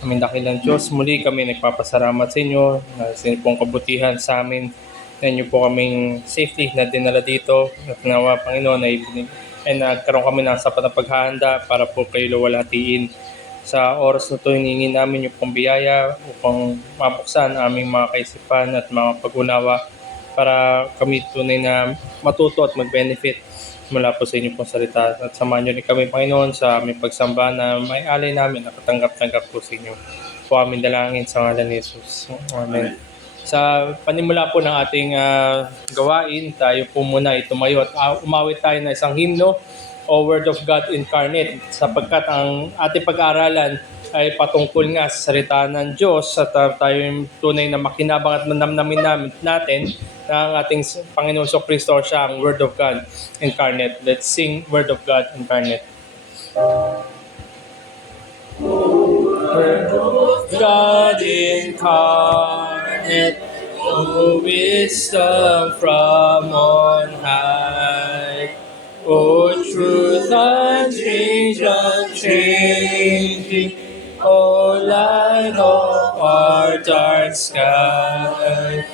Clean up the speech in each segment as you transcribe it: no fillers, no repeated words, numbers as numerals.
Aming dakilang Diyos, muli kami nagpapasalamat sa inyo sa inyo pong kabutihan sa amin, na inyo po kaming safely na dinala dito at nawa Panginoon ay nagkaroon kami ng sapat na paghahanda para po kayo luwalhatiin. Sa oras na ito, hiningi namin yung pong biyaya upang mabuksan aming mga kaisipan at mga pag-unawa para kami tunay na matuto at mag-benefit mula po sa inyo pong salita. At samahan nyo rin kami, Panginoon, sa aming pagsamba na may alay namin na katanggap-tanggap po sa inyo. Po aming dalangin sa ngalan ni Jesus. Amen. Sa panimula po ng ating gawain, tayo po muna itumayo at umawit tayo na isang himno, O Word of God Incarnate, sapagkat ang ating pag-aaralan ay patungkol nga sa salita ng Diyos at tayo yung tunay na makinabang at manamnamin natin na ang ating Panginoon Kristo siya ang Word of God Incarnate. Let's sing Word of God Incarnate. Word of God incarnate, O wisdom from on high, O truth unchanging, O light of our dark sky,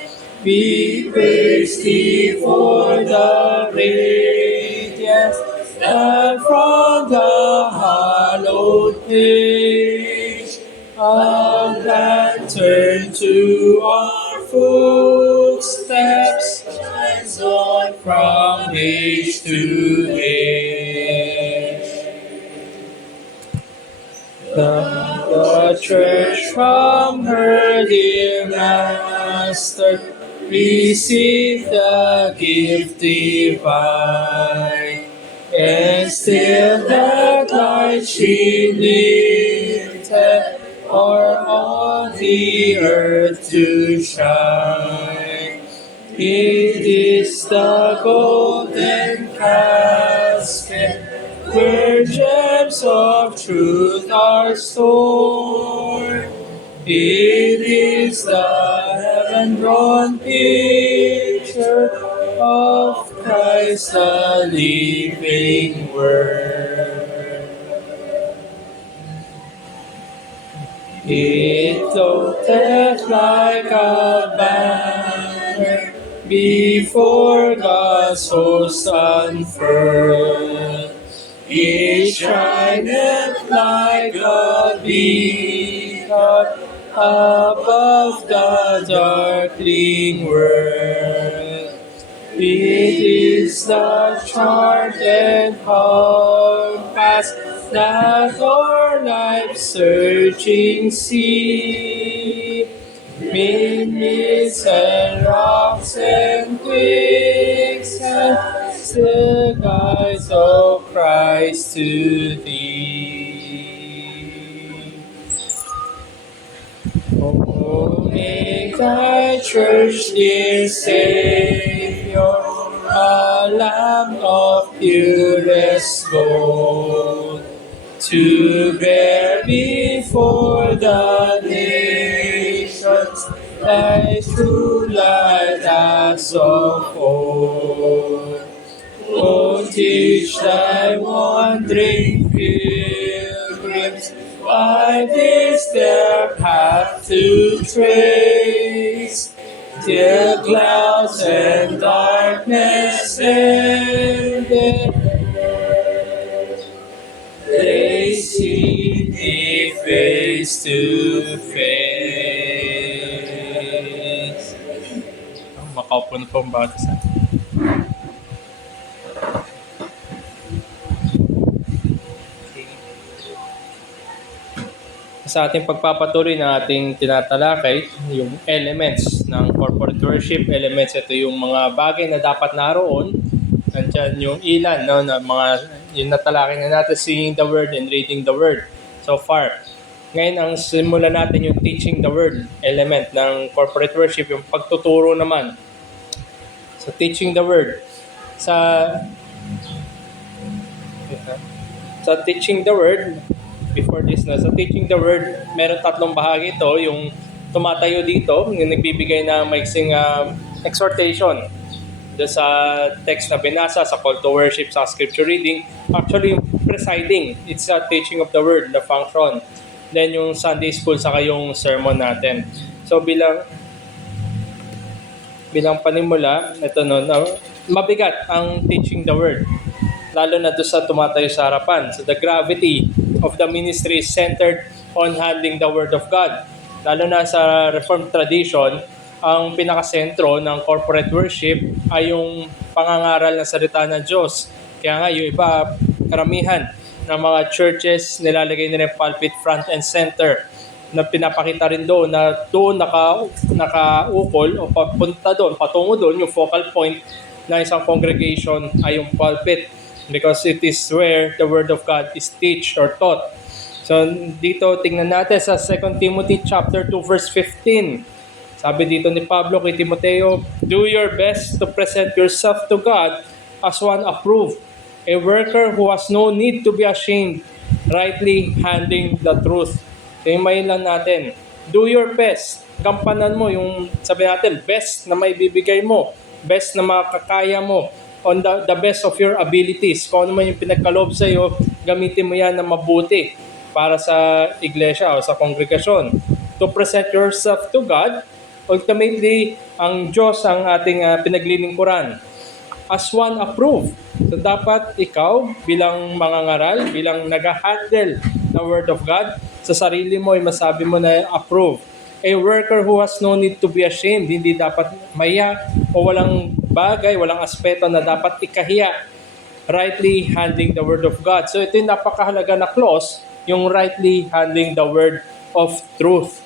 we praise thee for the radiance that from the hallowed page a lantern to our footsteps shines on from age to age. The church from her dear master receive the gift divine, and still that light she lifted o'er all the earth to shine. It is the golden casket where gems of truth are stored. It is the heaven-drawn picture of Christ, the living Word. It floateth like a banner before God's host unfurled. It shineth like a beacon above the darkling world. It is the chart and compass that o'er life's searching sea, minutes and rocks and quicksands, the guides of Christ to thee. Oh, make thy church, dear Savior, a lamp of purest gold, to bear before the nations thy true light as of old. O teach thy wandering pilgrims by this their path to trace, till clouds and darkness ended, they see thee face to face. Makaupo na po ang bawat isa. Sa ating pagpapatuloy na ating tinatalakay, yung elements ng corporate worship, elements, ito yung mga bagay na dapat naroon. Nandiyan yung ilan, no, na mga yung natalakay na natin, singing the word and reading the word so far. Ngayon, ang simulan natin yung teaching the word element ng corporate worship, yung pagtuturo naman. So, teaching the word. Sa teaching the word, before this na, sa teaching the word, meron tatlong bahagi ito. Yung tumatayo dito, yung nagbibigay ng maiksing exhortation. Doon sa text na binasa, sa call to worship, sa scripture reading. Actually, yung presiding, it's a teaching of the word, the function. then yung Sunday school, saka yung sermon natin. So bilang panimula, ito no, mabigat ang teaching the word. Lalo na doon sa tumatayo sa harapan. So the gravity of the ministry is centered on handling the word of God. Lalo na sa Reformed tradition, ang pinakasentro ng corporate worship ay yung pangangaral ng salita ng Diyos. Kaya nga yung iba, karamihan ng mga churches, nilalagay nila yung pulpit front and center, na pinapakita rin doon na doon nakaukol o papunta doon, patungo doon, yung focal point na isang congregation ay yung pulpit, because it is where the word of God is teach or taught. So dito tingnan natin sa 2 Timothy chapter 2 verse 15. Sabi dito ni Pablo kay Timoteo, "Do your best to present yourself to God as one approved, a worker who has no need to be ashamed, rightly handling the truth." Himayin lang natin. Do your best. Gampanan mo yung, sabi natin, best na may bibigay mo, best na makakaya mo, on the best of your abilities. Kung ano man yung pinagkaloob sa iyo, gamitin mo yan na mabuti para sa iglesia o sa kongregasyon. To present yourself to God, ultimately, ang Diyos ang ating pinaglilingkuran as one approved. So dapat ikaw bilang mangangaral, bilang nag-handle ng Word of God, sa sarili mo ay masabi mo na approve. A worker who has no need to be ashamed, hindi dapat maya o walang bagay, walang aspeto na dapat ikahiya. Rightly handling the Word of God. So ito yung napakahalaga na clause, yung rightly handling the Word of truth.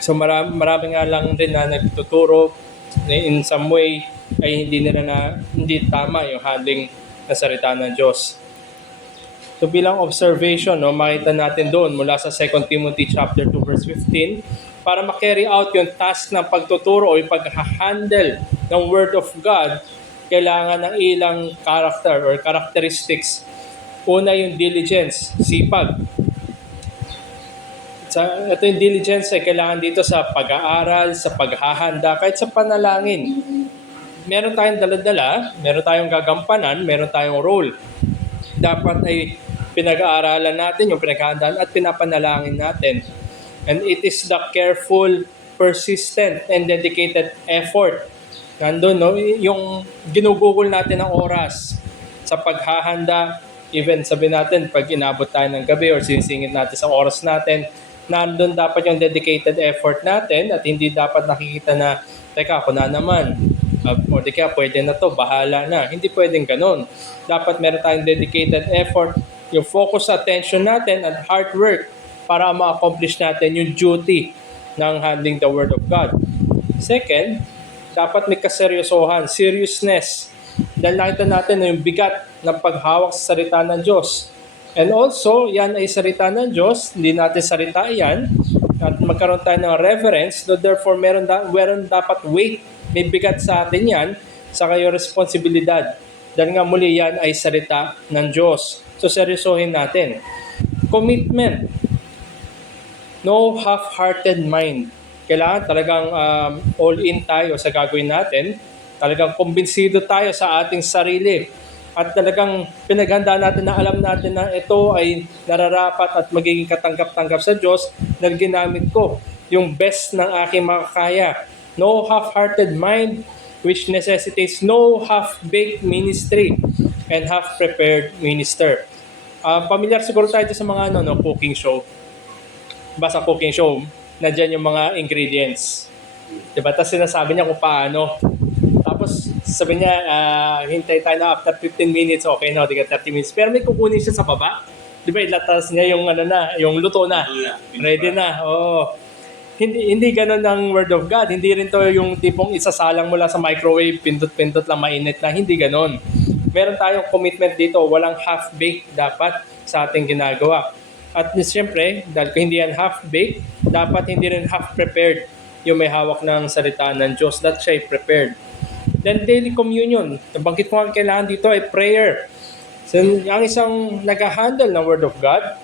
So marami nga lang rin na nagtuturo in some way ay hindi tama yung handling na salita ng Diyos. So bilang observation, makita natin doon mula sa 2 Timothy chapter 2 verse 15, para ma-carry out yung task ng pagtuturo o yung pag-handle ng Word of God, kailangan ng ilang character or characteristics. Una yung diligence, sipag. Ito yung diligence ay kailangan dito sa pag-aaral, sa paghahanda, kahit sa panalangin. Meron tayong dala-dala, meron tayong gagampanan, meron tayong role. Dapat ay pinag-aaralan natin yung pinaghahandaan at pinapanalangin natin. And it is the careful, persistent, and dedicated effort. Nandun, yung ginugugol natin ng oras sa paghahanda. Even sabi natin, pag inabot tayo ng gabi or sinisingit natin sa oras natin, nandun dapat yung dedicated effort natin at hindi dapat nakikita na, teka, ako na naman. O di kaya pwede na to, bahala na. Hindi pwedeng ganun. Dapat meron tayong dedicated effort, yung focus attention natin at hard work para ma-accomplish natin yung duty ng handling the Word of God. Second, dapat may kaseryosohan, seriousness. Dahil nakita natin na yung bigat ng paghawak sa salita ng Diyos. And also, yan ay salita ng Diyos, hindi natin salita yan, at magkaroon tayo ng reverence, so therefore meron dapat weight, may bigat sa atin yan, sa kayo responsibilidad. Dahil nga muli yan ay salita ng Diyos. So seryosohin natin. Commitment. No half-hearted mind. Kailangan talagang all-in tayo sa gagawin natin. Talagang kumbinsido tayo sa ating sarili. At talagang pinaghanda natin na alam natin na ito ay nararapat at magiging katanggap-tanggap sa Diyos dahil ginamit ko yung best ng aking makakaya. No half-hearted mind which necessitates no half-baked ministry and half-prepared minister. Pamilyar siguro tayo sa mga cooking show. Basta cooking show, nandyan yung mga ingredients. Diba? Tapos sinasabi niya kung paano. Tapos sabi niya, hintay tayo na after 15 minutes, okay na, 30 minutes. Pero may kukunin siya sa baba. Diba, ilatas niya yung yung luto na. Ready na. Oo. Hindi ganoon ang Word of God. Hindi rin to yung tipong isasalang mo lang sa microwave, pindot-pindot lang, mainit lang. Hindi ganoon. Meron tayong commitment dito. Walang half-baked dapat sa ating ginagawa. At siyempre, dahil kung hindi yan half-baked, dapat hindi rin half-prepared yung may hawak ng salita ng Diyos. That siya prepared. Then daily communion. Nabanggit ko ang kailangan dito ay prayer. So, ang isang nag-handle ng Word of God,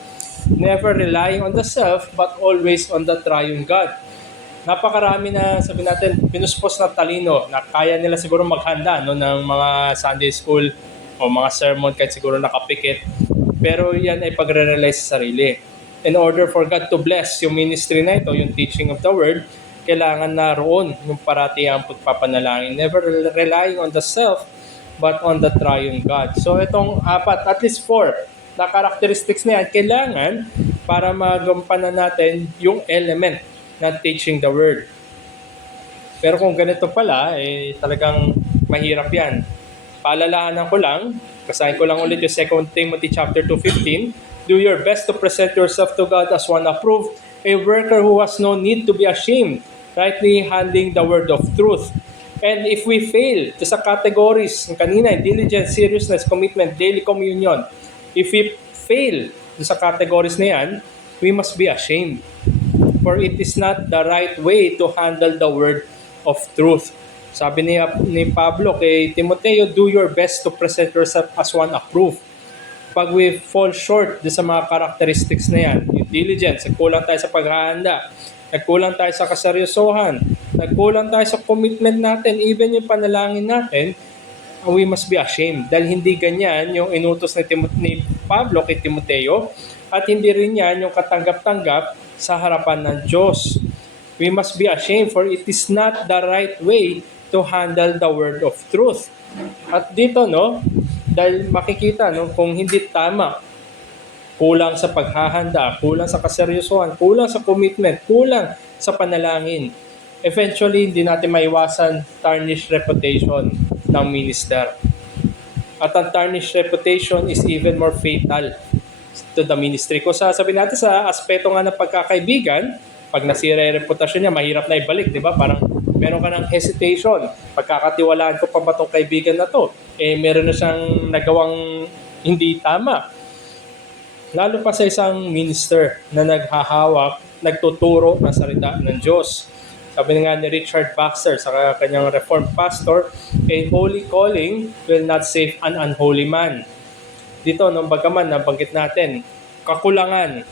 never relying on the self, but always on the triune God. Napakarami na, sabi natin, pinuspos na talino na kaya nila siguro maghanda ng mga Sunday school o mga sermon kahit siguro nakapikit. Pero yan ay pagre-rely sa sarili. In order for God to bless yung ministry na ito, yung teaching of the word, kailangan naroon yung parati ang pagpapanalangin. Never relying on the self, but on the triune God. So itong apat, at least 4 na characteristics na yan, kailangan para magampanan natin yung element ng teaching the word. Pero kung ganito pala, talagang mahirap yan. Paalalahanan ko lang, basahin ko lang ulit yung 2 Timothy chapter 2:15. Do your best to present yourself to God as one approved, a worker who has no need to be ashamed, rightly handling the word of truth. And if we fail sa categories ng kanina, diligence, seriousness, commitment, daily communion, if we fail sa categories na yan, we must be ashamed. For it is not the right way to handle the word of truth. Sabi ni Pablo kay Timoteo, do your best to present yourself as one approved. Pag we fall short sa mga characteristics na yan, yung diligence, nagkulang tayo sa paghahanda, nagkulang tayo sa kaseryosohan, nagkulang tayo sa commitment natin, even yung panalangin natin, we must be ashamed. Dahil hindi ganyan yung inutos ni Pablo kay Timoteo, at hindi rin yan yung katanggap-tanggap sa harapan ng Diyos. We must be ashamed, for it is not the right way to handle the word of truth. At dito, dahil makikita, kung hindi tama, kulang sa paghahanda, kulang sa kaseryosohan, kulang sa commitment, kulang sa panalangin, eventually, hindi natin maiwasan tarnished reputation ng minister. At ang tarnished reputation is even more fatal to the ministry. Kung sasabihin natin sa aspeto nga ng pagkakaibigan, pag nasira yung reputasyon niya, mahirap na ibalik, di ba? Parang meron ka ng hesitation. Pagkakatiwalaan ko pa ba itong kaibigan na to? Meron na siyang nagawang hindi tama. Lalo pa sa isang minister na naghahawak, nagtuturo ng salita ng Diyos. Sabi nga ni Richard Baxter sa kanyang Reformed pastor, a holy calling will not save an unholy man. Dito, bagaman nabanggit natin, kakulangan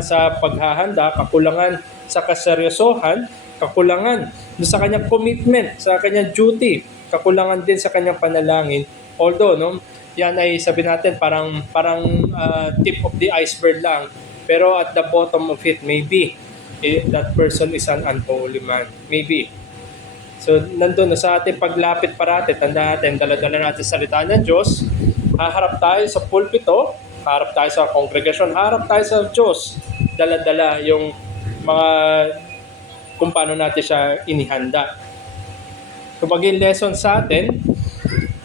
sa paghahanda, kakulangan sa kaseryosohan, kakulangan sa kanyang commitment, sa kanyang duty, kakulangan din sa kanyang panalangin. Although, yan ay sabi natin parang tip of the iceberg lang, pero at the bottom of it, maybe that person is an unholy man. Maybe. So, nandun sa ating paglapit parati, tanda natin, dala-dala natin salita ng Diyos, haharap tayo sa pulpito, harap tayo sa kongregasyon, harap tayo sa Diyos, dala-dala yung mga kung paano natin siya inihanda. Kung maging lesson sa atin,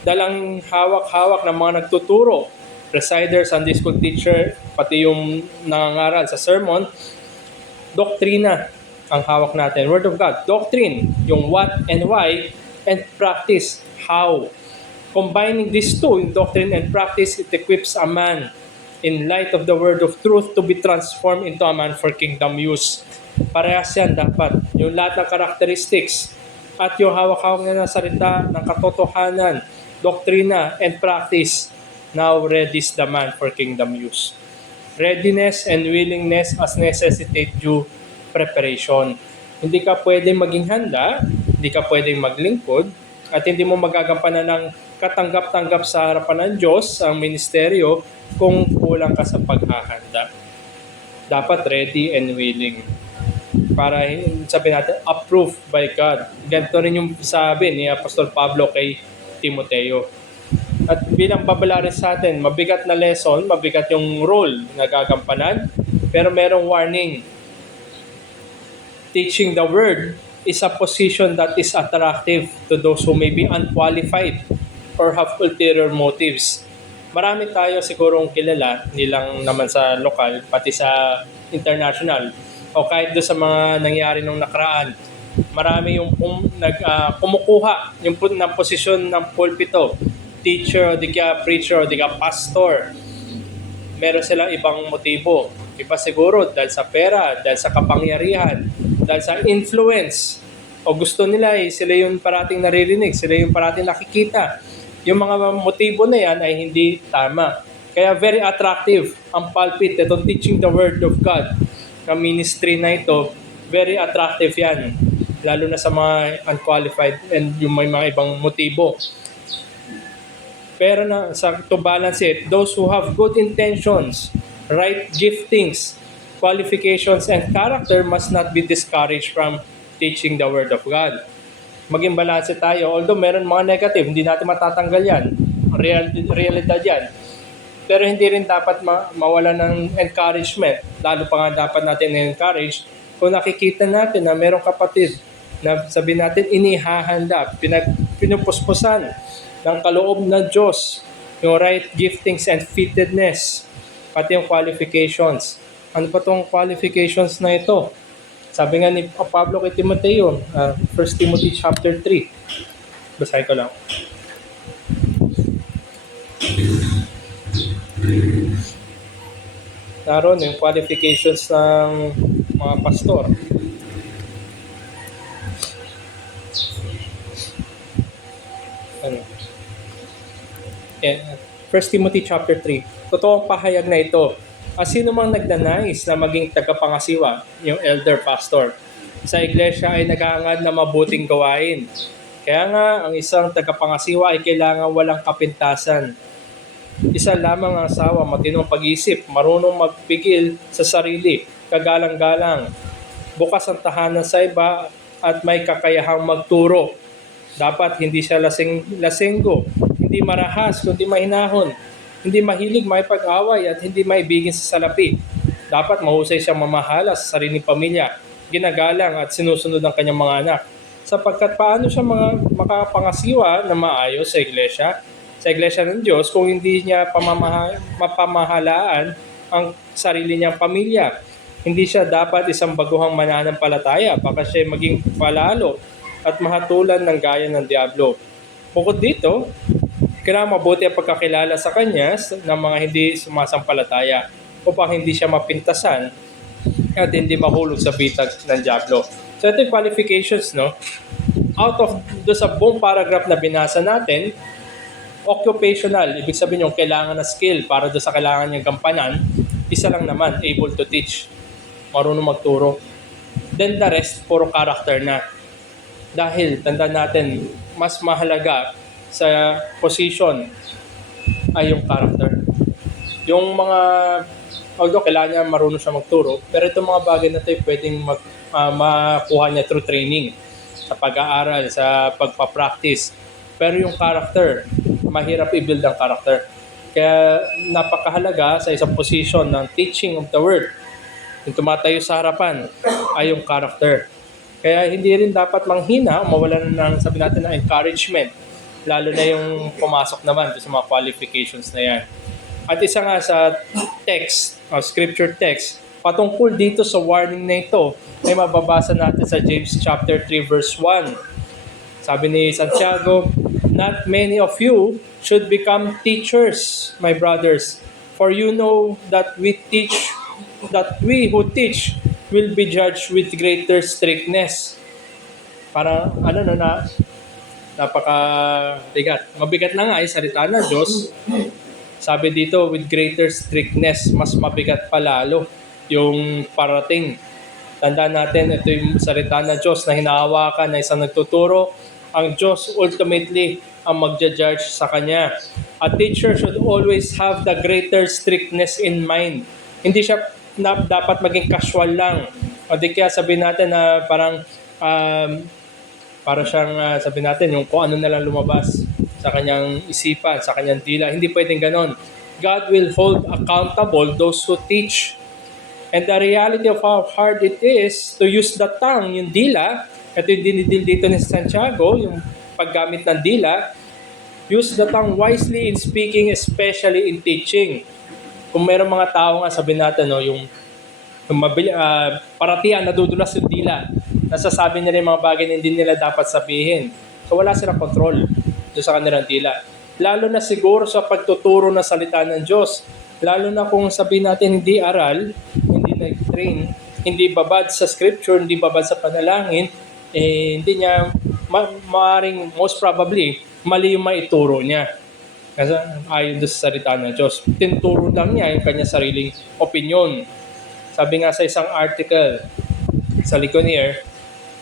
dalang hawak-hawak ng mga nagtuturo, presider, Sunday school teacher, pati yung nangangaral sa sermon, doktrina ang hawak natin. Word of God, doctrine, yung what and why, and practice, how. Combining these two, in doctrine and practice, it equips a man in light of the word of truth to be transformed into a man for kingdom use. Parehas yan dapat. Yung lahat ng characteristics at yung hawak-hawak na salita ng katotohanan, doktrina, and practice now readies the man for kingdom use. Readiness and willingness as necessitate due preparation. Hindi ka pwedeng maging handa, hindi ka pwedeng maglingkod, at hindi mo magagampanan ng katanggap-tanggap sa harapan ng Diyos ang ministeryo kung kulang ka sa paghahanda. Dapat ready and willing. Para sabi natin, approved by God. Ganito rin yung sabi ni Apostol Pablo kay Timoteo. At bilang babala rin sa atin, mabigat na lesson, mabigat yung role na gagampanan, pero merong warning. Teaching the word is a position that is attractive to those who may be unqualified or have ulterior motives. Marami tayo sigurong kilala, hindi lang naman sa lokal, pati sa international, o kahit doon sa mga nangyari nung nakaraan. Marami yung kumukuha yung ng posisyon ng pulpito, teacher, o di kaya preacher, o di kaya pastor. Meron silang ibang motibo. Iba siguro dahil sa pera, dahil sa kapangyarihan, dahil sa influence. O gusto nila sila yung parating naririnig, sila yung parating nakikita. Yung mga motibo na yan ay hindi tama. Kaya very attractive ang pulpit, itong teaching the word of God. Ang ministry na ito, very attractive yan. Lalo na sa mga unqualified and yung may mga ibang motibo. Pero to balance it, those who have good intentions, right giftings, qualifications, and character must not be discouraged from teaching the Word of God. Maging balanse tayo. Although meron mga negative, hindi natin matatanggal yan. Realidad yan. Pero hindi rin dapat mawala ng encouragement. Lalo pa nga dapat natin encourage kung nakikita natin na merong kapatid na sabi natin inihahanda, pinupuspusan ng kaloob ng Diyos, yung right giftings and fittedness, pati yung qualifications. Ano pa tong qualifications na ito? Sabi nga ni Pablo kay Timoteo, 1 Timothy chapter 3. Basahin ko lang. Naroon yung qualifications ng mga pastor. Ano? 1 Timothy chapter 3. Totoong pahayag na ito. Sino mang nagnanais na maging tagapangasiwa, yung elder pastor, sa iglesia ay naghahangad na mabuting gawain. Kaya nga, ang isang tagapangasiwa ay kailangan walang kapintasan. Isa lamang ang asawa, matinong pag-isip, marunong magpigil sa sarili, kagalang-galang, bukas ang tahanan sa iba at may kakayahang magturo. Dapat hindi siya lasenggo, hindi marahas, kundi mahinahon, hindi mahilig maipag-away at hindi maibigin sa salapi. Dapat mahusay siyang mamahala sa sariling pamilya, ginagalang at sinusunod ang kanyang mga anak. Sapagkat paano siya makapangasiwa na maayos sa iglesia ng Diyos kung hindi niya mapamahalaan ang sarili niyang pamilya. Hindi siya dapat isang baguhang mananampalataya, baka siya maging palalo at mahatulan ng gaya ng diablo. Bukod dito, kailangan mabuti ang pagkakilala sa kanya ng mga hindi sumasampalataya upang hindi siya mapintasan at hindi mahulog sa bitag ng diablo. So ito yung qualifications, no? Out of sa buong paragraph na binasa natin, occupational, ibig sabihin yung kailangan na skill para doon sa kailangan niyang gampanan, isa lang naman, able to teach, marunong magturo. Then the rest, puro character na. Dahil, tandaan natin, mas mahalaga sa position ay yung character. Yung mga, although kailangan niya marunong siya magturo, pero itong mga bagay na ito pwedeng makuha niya through training, sa pag-aaral, sa pagpa-practice. Pero yung character, mahirap i-build ang character. Kaya napakahalaga sa isang position ng teaching of the word, yung tumatayo sa harapan, ay yung character. Kaya hindi rin dapat manghina, mawalan ng sabi natin na encouragement, lalo na yung pumasok naman sa mga qualifications na yan. At isa nga sa text, scripture text, patungkol dito sa warning na ito, ay mababasa natin sa James chapter 3 verse 1. Sabi ni Santiago, "Not many of you should become teachers, my brothers, for you know that we who teach will be judged with greater strictness." Parang napaka-bigat. Mabigat na nga ay salita ng Diyos. Sabi dito, with greater strictness, mas mabigat pa lalo yung parating. Tandaan natin, ito yung salita ng Diyos na hinahawakan na isang nagtuturo. Ang Diyos ultimately ang magja-judge sa Kanya. A teacher should always have the greater strictness in mind. Hindi siya dapat maging casual lang. O di kaya sabihin natin na parang para siyang sabihin natin yung kung ano na lang lumabas sa kanyang isipan, sa kanyang dila. Hindi pwedeng ganon. God will hold accountable those who teach. And the reality of how hard it is to use the tongue, yung dila, ito yung dinidil dito ni Santiago, yung paggamit ng dila, use the tongue wisely in speaking, especially in teaching. Kung mayroong mga tao nga, sabi natin, yung paratian, nadudulas yung dila. Nasasabi nila yung mga bagay na hindi nila dapat sabihin. So wala silang control doon sa kanilang dila. Lalo na siguro sa pagtuturo ng salita ng Diyos. Lalo na kung sabihin natin hindi aral, hindi nag-train, hindi babad sa scripture, hindi babad sa panalangin, hindi niya, maaaring most probably, mali yung maituro niya. Kasi ayon doon sa salita ng Diyos, tinuturo lang niya yung kanya sariling opinion. Sabi nga sa isang article sa Ligonier,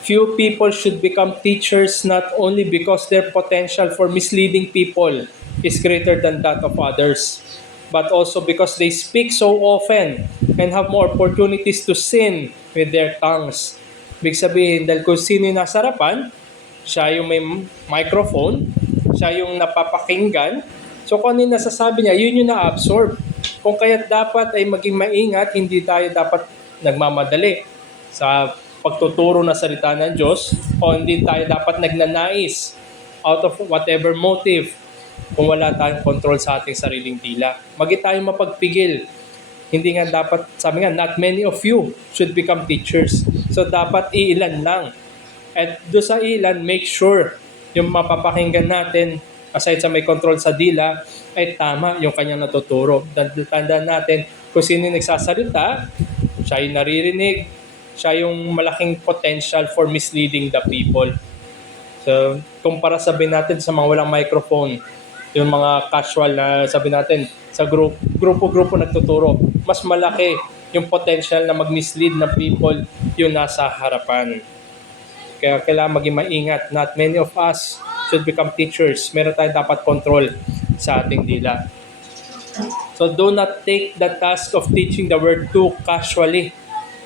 few people should become teachers not only because their potential for misleading people is greater than that of others. but also because they speak so often and have more opportunities to sin with their tongues. Ibig sabihin, dahil kung sino yung nasa harapan, siya yung may microphone, siya yung napapakinggan, so kung ano yung nasasabi niya, yun yung na-absorb. Kung kaya't dapat ay maging maingat, hindi tayo dapat nagmamadali sa pagtuturo ng salita ng Diyos o hindi tayo dapat nagnanais out of whatever motive kung wala tayong control sa ating sariling dila. Magi tayo mapagpigil. Hindi nga dapat, sabi nga, not many of you should become teachers. So dapat iilan lang. At doon sa ilan, make sure yung mapapakinggan natin, aside sa may control sa dila, ay tama yung kanyang natuturo. Tandaan natin kung sino yung nagsasalita, siya yung naririnig, siya yung malaking potential for misleading the people. So, kumpara sabihin natin sa mga walang microphone, yung mga casual na sabihin natin sa grupo-grupo nagtuturo, mas malaki yung potential na mag-mislead ng people yung nasa harapan. Kaya kailangan maging maingat. Not many of us should become teachers. Meron tayong dapat control sa ating dila. So do not take the task of teaching the word too casually.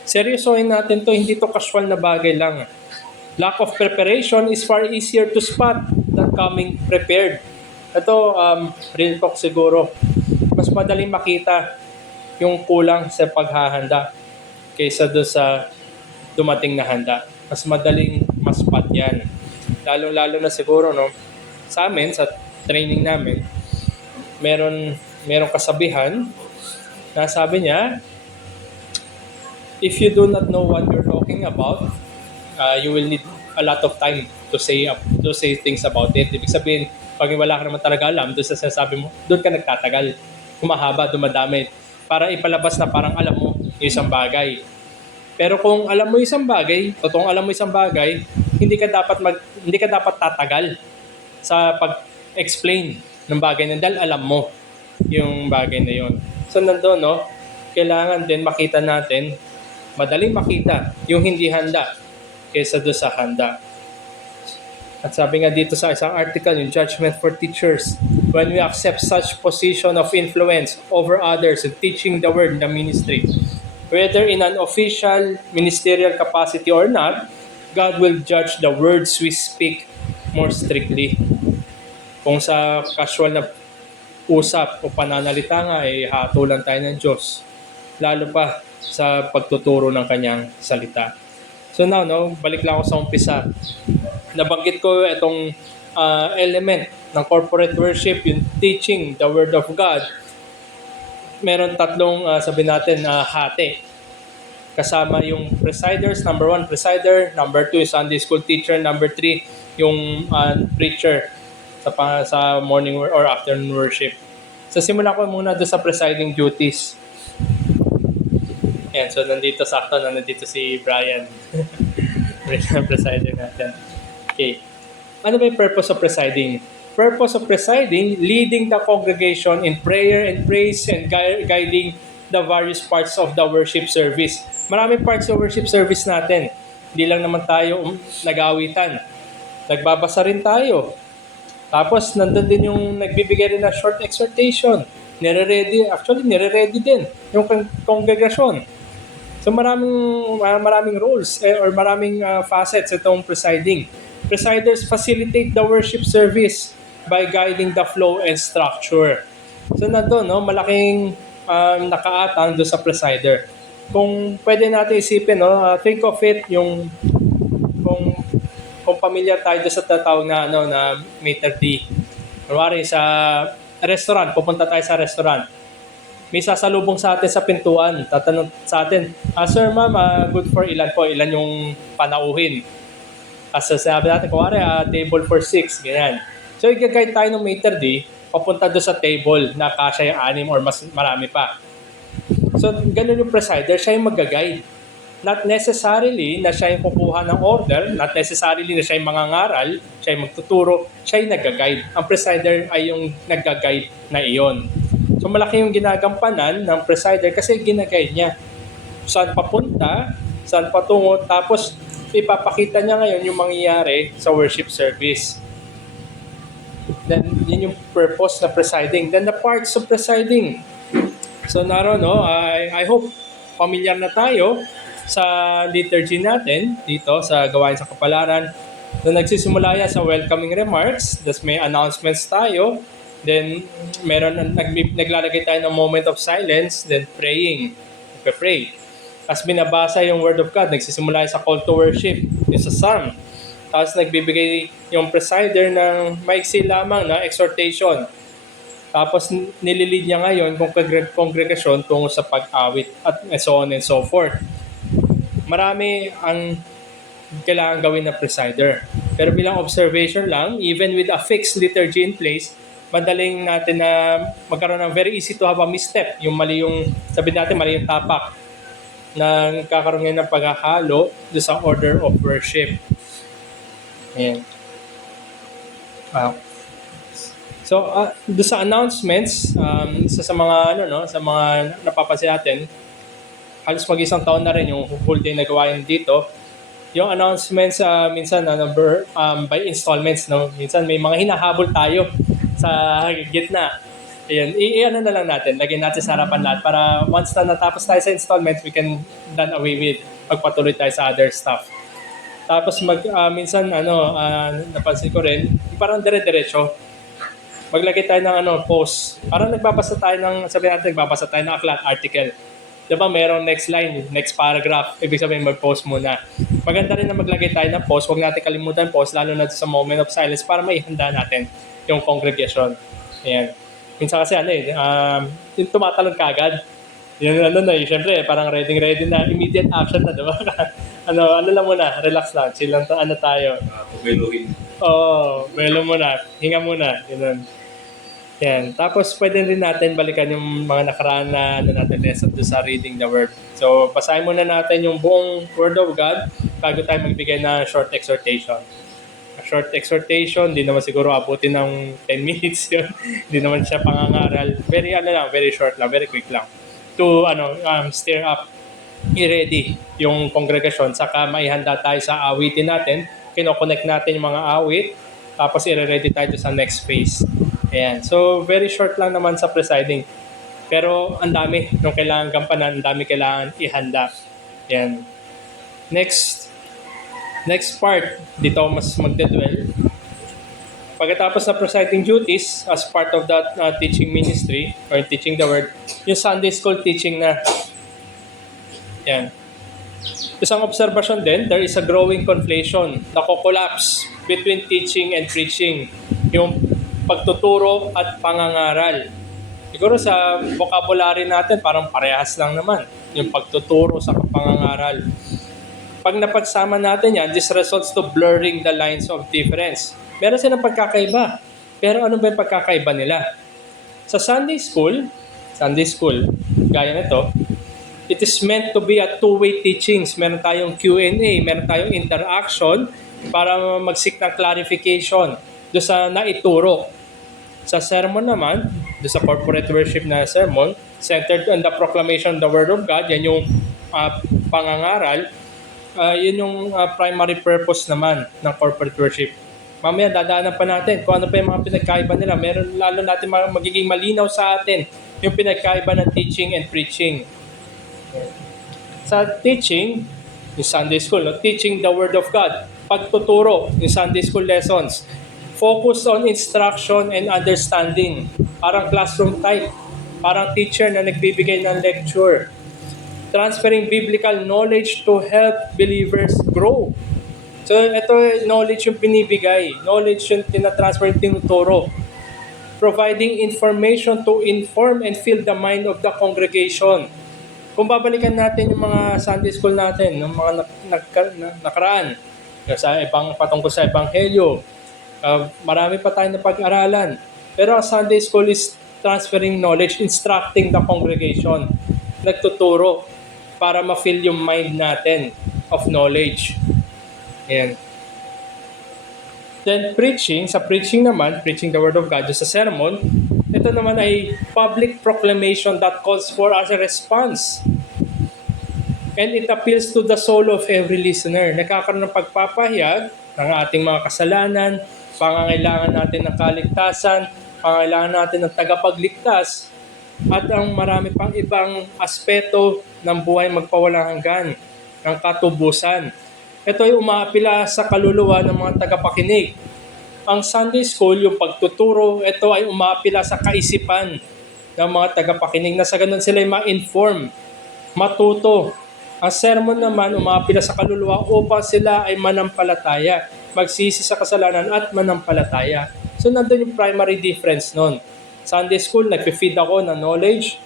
Seryosohin natin to, hindi to casual na bagay lang. Lack of preparation is far easier to spot than coming prepared. Ito, real talk siguro. Mas madaling makita yung kulang sa paghahanda kaysa doon sa dumating na handa. Mas madaling maspat yan. Lalo na siguro, no, sa amin, sa training namin, meron kasabihan na sabi niya, if you do not know what you're talking about, you will need a lot of time to say things about it. Ibig sabihin, pag wala ka naman talaga alam, doon sa sinasabi mo, doon ka nagtatagal. Humahaba, dumadami. Para ipalabas na parang alam mo yung isang bagay. Pero kung alam mo isang bagay, totoong alam mo isang bagay, hindi ka dapat tatagal sa pag-explain ng bagay na dahil alam mo yung bagay na yon. So nandoon, no, kailangan din makita natin, madaling makita yung hindi handa kaysa doon sa handa. At sabi nga dito sa isang article, yung Judgment for Teachers, when we accept such position of influence over others in teaching the word in the ministry, whether in an official ministerial capacity or not, God will judge the words we speak more strictly. Kung sa casual na usap o pananalita nga ay hatulan tayo ng Diyos, lalo pa sa pagtuturo ng kanyang salita. So now, no, balik lang ako sa umpisa. Nabanggit ko itong element ng corporate worship, yung teaching the Word of God. Meron tatlong sabi natin hati. Kasama yung presiders, number 1 presider, number 2 Sunday school teacher, number 3 yung preacher sa morning or afternoon worship. So simulan ko muna doon sa presiding duties. Yan, so nandito si Brian. Presider natin. Okay. Ano ba yung purpose of presiding? Purpose of presiding, leading the congregation in prayer and praise and guiding the various parts of the worship service. Maraming parts of worship service natin. Hindi lang naman tayo nag-aawitan. Nagbabasa rin tayo. Tapos nandun din yung nagbibigay rin ng short exhortation. Nire-ready din yung congregation. So maraming roles or maraming facets itong presiding. Presiders facilitate the worship service by guiding the flow and structure. So nandun, no, malaking nakaatang doon sa presider. Kung pwede natin isipin, no, think of it yung kung pamilyar tayo doon sa tatawag na na meter D. Kunwari sa restaurant, pupunta tayo sa restaurant. May sasalubong sa atin sa pintuan, tatanong sa atin, sir, ma'am, good for ilan po, ilan yung panauhin. Kasi sabi natin, kunwari, table for 6, ganyan. So, i-guide tayo ng meter D, papunta doon sa table na kasya yung 6 or mas marami pa. So, ganun yung presider, siya yung mag-guide. Not necessarily na siya yung kukuha ng order, not necessarily na siya yung mangangaral, siya yung magtuturo, siya yung nag-guide. Ang presider ay yung nag-guide na iyon. So, malaki yung ginagampanan ng presider kasi gina-guide niya. Saan papunta, saan patungo, tapos ipapakita niya ngayon yung mangyayari sa worship service. Then, yun yung purpose na presiding. Then, the parts of presiding. So naroon, no, I hope familiar na tayo sa liturgy natin dito sa Gawain sa Kapalaran. So nagsisimula yan sa welcoming remarks, tapos may announcements tayo, then naglalagay tayo ng moment of silence, then praying, nagpe-pray. Tapos binabasa yung Word of God, nagsisimula yan sa call to worship, yung sa psalm. Tapos nagbibigay yung presider ng maiksi lamang na exhortation. Tapos nililid niya ngayon kung kongregasyon tungo sa pag-awit at so on and so forth. Marami ang kailangan gawin ng presider. Pero bilang observation lang, even with a fixed liturgy in place, madaling natin na magkaroon ng very easy to have a misstep. Yung mali yung, sabi natin, mali yung tapak na kakaroon ngayon ng paghahalo sa order of worship. Ayan. So, doon sa announcements, isa sa mga sa mga napapansin natin, halos mag-isang taon na rin yung whole day na gawain dito. Yung announcements minsan by installments, no. Minsan may mga hinahabol tayo sa gitna. Ayan, i-ano na lang natin, lagyan natin sa harapan lahat para once na natapos tayo sa installments, we can done away with, magpatuloy tayo sa other stuff. Tapos minsan napansin ko rin, parang dire-diretso. Maglagay tayo ng post. Parang nagbabasa tayo nagbabasa tayo ng aklat, article. Diba merong next line, next paragraph, ibig sabihin mag-post muna. Maganda rin na maglagay tayo ng post, huwag natin kalimutan post, lalo na sa moment of silence para maihanda natin yung congregation. Ayan. Minsan kasi yung tumatalon kagad. Yung syempre parang ready na, immediate action na, diba? ano lang muna, relax lang, chill lang, tayo. Pumiluhin. Melo muna, hinga muna, yun. Yan. Tapos pwede rin natin balikan yung mga nakaraan na natin lesson doon sa reading the word. So basahin muna natin yung buong Word of God bago tayo magbigay ng short exhortation. A short exhortation, di naman siguro abutin ng 10 minutes yun. Di naman siya pangangaral. Very short lang, very quick lang. To stir up, i-ready yung kongregasyon, saka maihanda tayo sa awitin natin, kinoconnect natin yung mga awit, tapos i-ready tayo sa next phase. Ayan. So, very short lang naman sa presiding. Pero ang dami nung kailangan gampanan, ang dami kailangan ihanda. Ayan. Next part, dito mas magdedwell. Pagkatapos na presiding duties, as part of that teaching ministry, or teaching the word, yung Sunday school teaching na. Ayan. Isang observation din, there is a growing conflation, nako-collapse between teaching and preaching. Yung pagtuturo at pangangaral. Siguro sa vocabulary natin, parang parehas lang naman. Yung pagtuturo sa pangangaral. Pag napagsama natin yan, this results to blurring the lines of difference. Meron silang pagkakaiba. Pero ano ba yung pagkakaiba nila? Sa Sunday school, gaya nito, it is meant to be a two-way teachings. Meron tayong Q&A, meron tayong interaction para mag-seek ng clarification doon sa naituro. Sa sermon naman, doon sa corporate worship na sermon, centered on the proclamation of the Word of God, yan yung pangangaral, yun yung primary purpose naman ng corporate worship. Mamaya dadaanan pa natin kung ano pa yung mga pinagkaiba nila. Meron lalo natin magiging malinaw sa atin yung pinagkaiba ng teaching and preaching. Sa teaching, yung Sunday school, teaching the Word of God, pagtuturo, yung Sunday school lessons, focus on instruction and understanding. Parang classroom type. Parang teacher na nagbibigay ng lecture. Transferring biblical knowledge to help believers grow. So, ito knowledge yung binibigay. Knowledge yung tinatransfer, tinuturo. Providing information to inform and fill the mind of the congregation. Kung babalikan natin yung mga Sunday school natin, yung mga nakaraan, patungkol sa Ebanghelyo, marami pa tayong napag-aralan. Pero ang Sunday school is transferring knowledge, instructing the congregation. Nagtuturo para ma-fill yung mind natin of knowledge. Ayan. Then preaching the Word of God, sa sermon, ito naman ay public proclamation that calls for as a response. And it appeals to the soul of every listener. Nakakaroon ng pagpapahayag ng ating mga kasalanan, pangangailangan natin ng kaligtasan, pangangailangan natin ng tagapagligtas. at ang marami pang ibang aspeto ng buhay magpawalang hanggan, ng katubusan. Ito ay umaapila sa kaluluwa ng mga tagapakinig. Ang Sunday School, yung pagtuturo, ito ay umaapila sa kaisipan ng mga tagapakinig na sa ganun sila ay ma-inform, matuto. Ang sermon naman umaapila sa kaluluwa upang sila ay manampalataya, magsisi sa kasalanan at manampalataya. So nandun yung primary difference nun. Sunday School, nagpe-feed ako ng knowledge.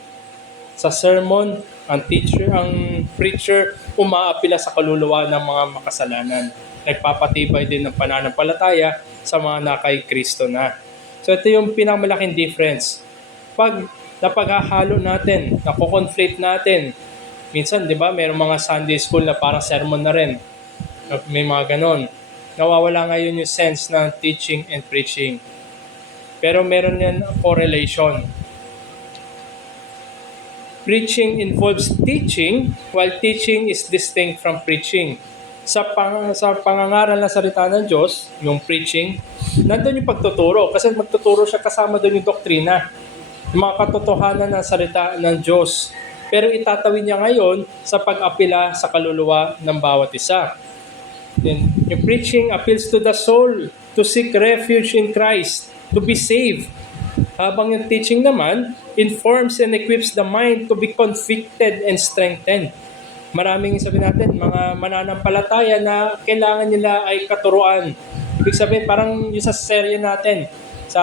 Sa sermon, ang preacher, umaapila sa kaluluwa ng mga makasalanan. Nagpapatibay din ng pananampalataya sa mga nakay Kristo na. So ito yung pinakamalaking difference. Pag napaghahalo natin, nakoconflate natin, minsan, di ba, mayroong mga Sunday School na parang sermon na rin. May mga ganon. Nawawala ngayon yung sense ng teaching and preaching. Pero meron yan correlation. Preaching involves teaching, while teaching is distinct from preaching. Sa pangangaral ng salita ng Diyos, yung preaching, nandun yung pagtuturo. Kasi magtuturo siya kasama doon yung doktrina. Yung mga katotohanan ng salita ng Diyos. Pero itatawid niya ngayon sa pag-apila sa kaluluwa ng bawat isa. Then, yung preaching appeals to the soul to seek refuge in Christ, to be saved. Habang yung teaching naman informs and equips the mind to be convicted and strengthened. Maraming sabihin natin, mga mananampalataya na kailangan nila ay katuruan. Ibig sabihin, parang yung sa serye natin sa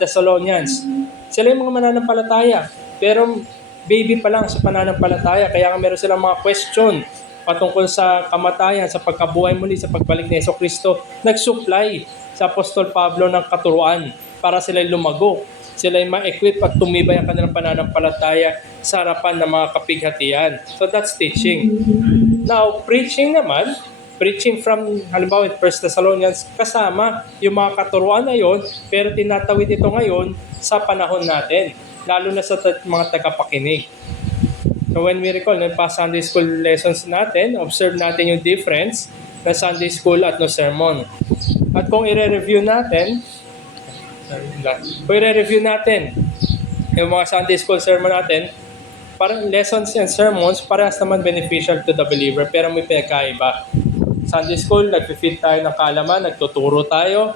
Thessalonians. Sila yung mga mananampalataya, pero baby pa lang sa pananampalataya. Kaya nga meron silang mga question patungkol sa kamatayan, sa pagkabuhay muli, sa pagbalik ni Jesucristo. Nag-supply sa Apostol Pablo ng katuruan para sila lumago. Sila ay ma-equip at tumibay ang kanilang pananampalataya sa harapan ng mga kapighatian. So that's teaching. Now, preaching naman, preaching from, halimbawa, 1 Thessalonians, kasama yung mga katuruan na yon, pero tinatawid ito ngayon sa panahon natin, lalo na sa mga tagapakinig. So when we recall, past Sunday School lessons natin, observe natin yung difference na Sunday School at no sermon. At kung i-review natin, yung mga Sunday School sermon natin, parang lessons and sermons, parehas naman beneficial to the believer, pero may pinagkaiba. Sunday School, nag-feed tayo ng kaalaman, nagtuturo tayo,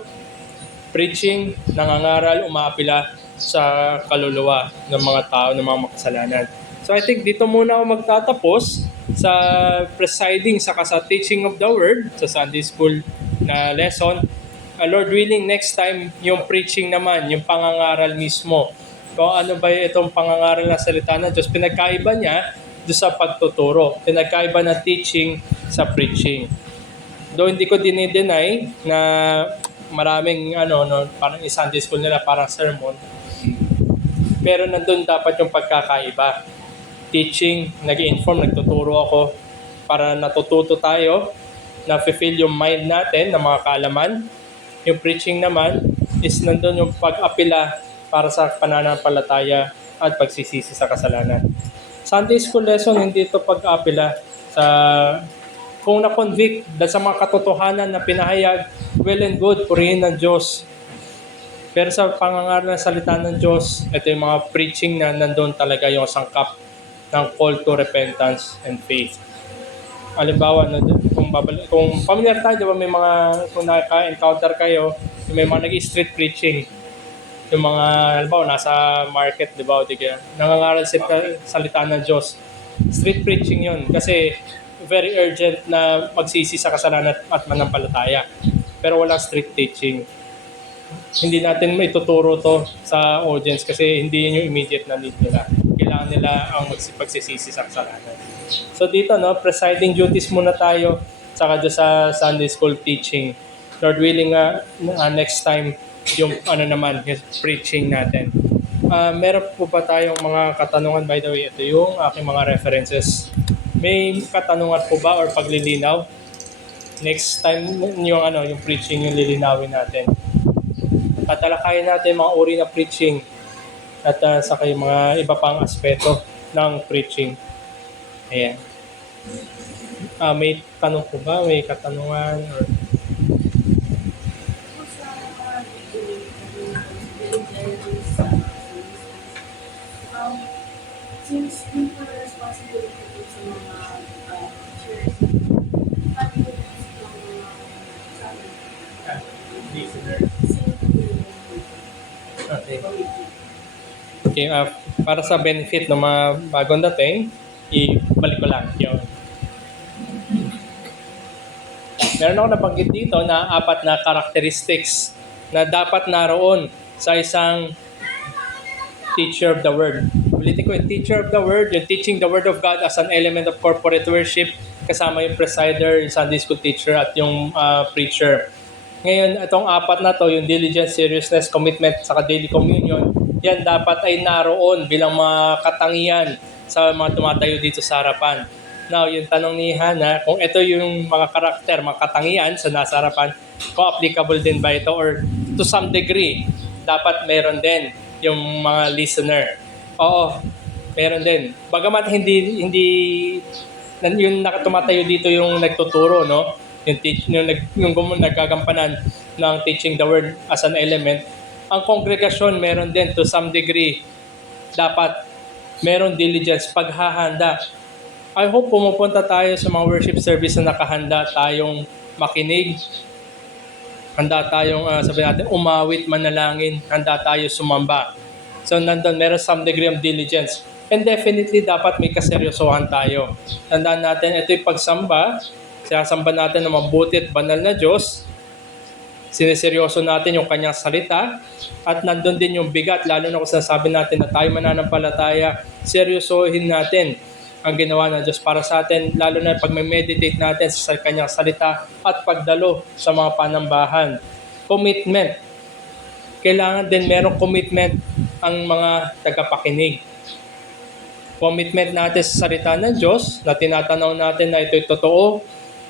preaching, nangangaral, umaapila sa kaluluwa ng mga tao, ng mga makasalanan. So I think dito muna ako magtatapos sa presiding saka sa teaching of the word sa Sunday School na lesson. Lord willing, next time yung preaching naman, yung pangangaral mismo. Kung ano ba itong pangangaral na salita ng Diyos, pinagkaiba niya doon sa pagtuturo. Pinagkaiba na teaching sa preaching. Though hindi ko dinideny na maraming parang Sunday School nila parang sermon. Pero nandun dapat yung pagkakaiba. Teaching, nag-inform, nagtuturo ako para natututo tayo, na-fulfill yung mind natin ng mga kaalaman. Yung preaching naman is nandun yung pag-apila para sa pananampalataya at pagsisisi sa kasalanan. Sunday School lesson, hindi ito pag-apila sa kung na-convict dahil sa mga katotohanan na pinahayag, well and good, purihin ng Diyos. Pero sa pangangaral ng salita ng Diyos, ito yung mga preaching na nandun talaga yung sangkap ng call to repentance and faith. Halimbawa, kung familiar tayo, diba, may mga, kung naka-encounter kayo, may mga nag-street preaching. Yung mga, halimbawa, nasa market, diba, nangangaral sa salita ng Diyos. Street preaching yun, kasi very urgent na magsisi sa kasalanan at manampalataya. Pero walang street teaching. Hindi natin maituturo to sa audience kasi hindi yun yung immediate na need nila. Kailangan nila ang pagsisisi sa kasalanan. So dito, presiding duties muna tayo, saka doon sa Sunday School teaching. Lord willing, next time, yung yung preaching natin. Meron po ba tayong mga katanungan? By the way, ito yung aking mga references. May katanungan po ba or paglilinaw? Next time, yung preaching yung lilinawin natin. Tatalakayin natin mga uri na preaching at saka yung mga iba pang aspeto ng preaching. Ayan. May tanong po ba? May katanungan? Or... Okay, para sa benefit ng mga bagong dating, ibalik ko lang yun. Meron ako nabanggit dito na 4 na characteristics na dapat naroon sa isang teacher of the Word. Ulitin ko, yung teacher of the Word, yung teaching the Word of God as an element of corporate worship, kasama yung presider, yung Sunday school teacher, at yung preacher. Ngayon, itong 4 na to, yung diligence, seriousness, commitment, saka daily communion, yan dapat ay naroon bilang mga katangian sa mga tumatayo dito sa harapan. Now, yung tanong ni Hannah, kung ito yung mga karakter, mga katangian sa nasa harapan, kung applicable din ba ito or to some degree, dapat meron din yung mga listener. Oo, meron din. Bagamat hindi yung tumatayo dito yung nagtuturo, no? Yung nagkagampanan ng teaching the word as an element, ang kongregasyon meron din to some degree. Dapat meron diligence, paghahanda. I hope pumupunta tayo sa mga worship service na nakahanda tayong makinig, handa tayong sabi natin umawit, manalangin, handa tayo sumamba. So nandun meron some degree of diligence. And definitely dapat may kaseryosohan tayo. Tandaan natin, ito yung pagsamba, sinasamba natin ng mabuti at banal na Diyos, sineseryoso natin yung kanyang salita, at nandun din yung bigat, lalo na kung sinasabi natin na tayo mananampalataya, seryosohin natin ang ginawa ng Diyos para sa atin, lalo na pag may meditate natin sa kanyang salita at pagdalo sa mga panambahan. Commitment. Kailangan din merong commitment ang mga tagapakinig. Commitment natin sa salita ng Diyos na tinatanaw natin na ito'y totoo,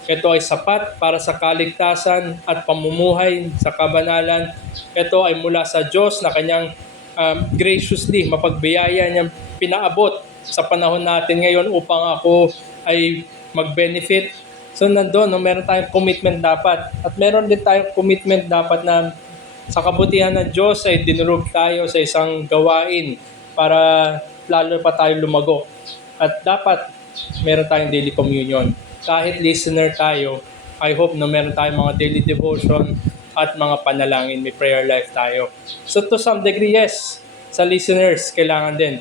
ito ay sapat para sa kaligtasan at pamumuhay sa kabanalan. Ito ay mula sa Diyos na kanyang graciously, mapagbiyaya niyang pinaabot sa panahon natin ngayon upang ako ay mag-benefit. So nandun, meron tayong commitment dapat. At meron din tayong commitment dapat na sa kabutihan ng Diyos ay dinurog tayo sa isang gawain para lalo pa tayo lumago. At dapat meron tayong daily communion. Kahit listener tayo, I hope na meron tayong mga daily devotion at mga panalangin, may prayer life tayo. So to some degree, yes, sa listeners, kailangan din.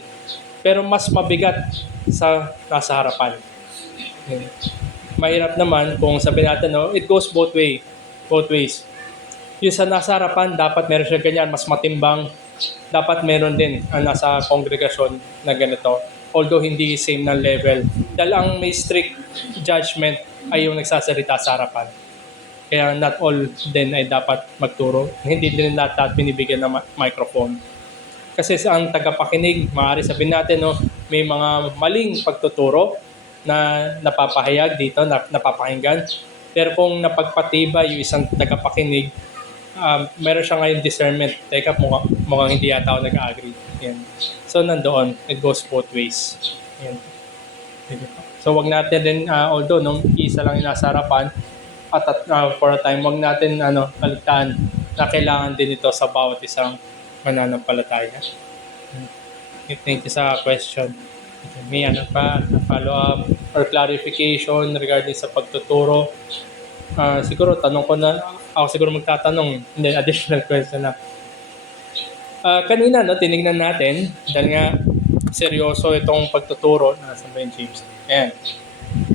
Pero mas mabigat sa nasa harapan. Mahirap naman kung sabihin natin, no, it goes both ways. Yung sa nasa harapan, dapat meron siya ganyan, mas matimbang. Dapat meron din ang nasa kongregasyon na ganito. Although hindi same na level. Dahil ang may strict judgment ay yung nagsasalita sa harapan. Kaya not all din ay dapat magturo. Hindi din lahat binibigyan ng microphone. Kasi sa ang tagapakinig, maaari sabihin natin, no, may mga maling pagtuturo na napapahayag dito, napapakinggan. Pero kung napagpatibay yung isang tagapakinig, meron siya ngayon discernment. Teka, mukhang hindi yata ako nag-agree. Yan. So nandoon, it goes both ways. Yan. So wag natin din, although nung isa lang yung nasa harapan, at for a time, wag natin kaligtaan na kailangan din ito sa bawat isang mananampalataya. Thank you sa question. May follow-up or clarification regarding sa pagtuturo? Siguro tanong ko na, ako siguro magtatanong, hindi, additional question na. Kanina, tinignan natin, dahil nga seryoso itong pagtuturo, nasa ba yung James? Ayan.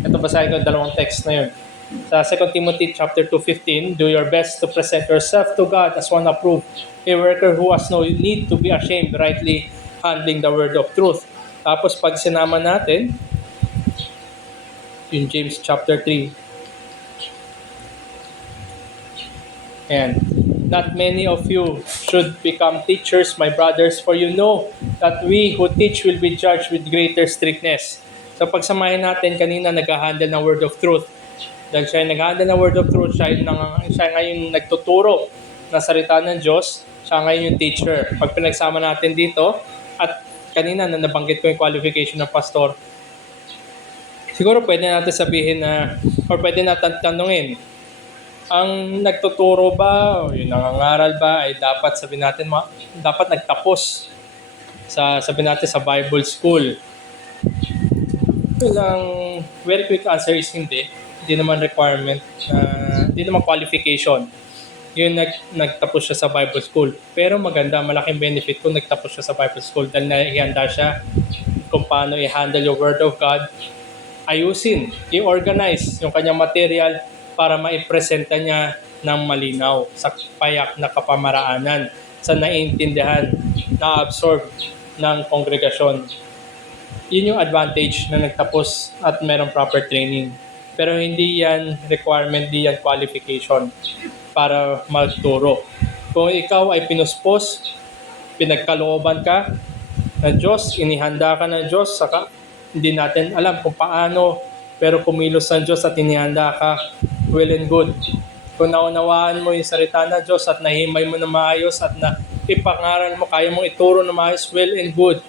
Ito basahin ko yung dalawang text na yun. Sa 2 Timothy chapter 2:15, do your best to present yourself to God as one approved, a worker who has no need to be ashamed, rightly handling the word of truth. Tapos pag sinama natin, in James chapter 3, and not many of you should become teachers, my brothers, for you know that we who teach will be judged with greater strictness. So pagsamahin natin, kanina nag-handle ng word of truth. Dahil siya nag-handle ng word of truth, siya ngayon nagtuturo ng salita ng Diyos, siya ngayon yung teacher. Pag pinagsama natin dito, at kanina na nabanggit ko yung qualification ng pastor, siguro pwede natin sabihin na, or pwede natin tanungin, ang nagtuturo ba, o yung nangangaral ba, ay dapat sabihin natin, dapat nagtapos sabihin natin sa Bible school. Ang very quick answer is hindi. Hindi naman requirement, hindi naman qualification. yung nagtapos siya sa Bible School. Pero maganda, malaking benefit kung nagtapos siya sa Bible School dahil naihanda siya kung paano i-handle yung Word of God, ayusin, i-organize yung kanyang material para maipresenta niya ng malinaw sa payak na kapamaraanan, sa naiintindihan, na-absorb ng kongregasyon. Yun yung advantage na nagtapos at merong proper training. Pero hindi yan requirement, hindi yan qualification para magturo. Kung ikaw ay pinuspos, pinagkalooban ka ng Diyos, inihanda ka ng Diyos, saka hindi natin alam kung paano, pero kumilos ng Diyos at inihanda ka, well and good. Kung naunawaan mo yung salita ng Diyos at nahimay mo na maayos at na ipangaral mo, kaya mong ituro na maayos, well and good.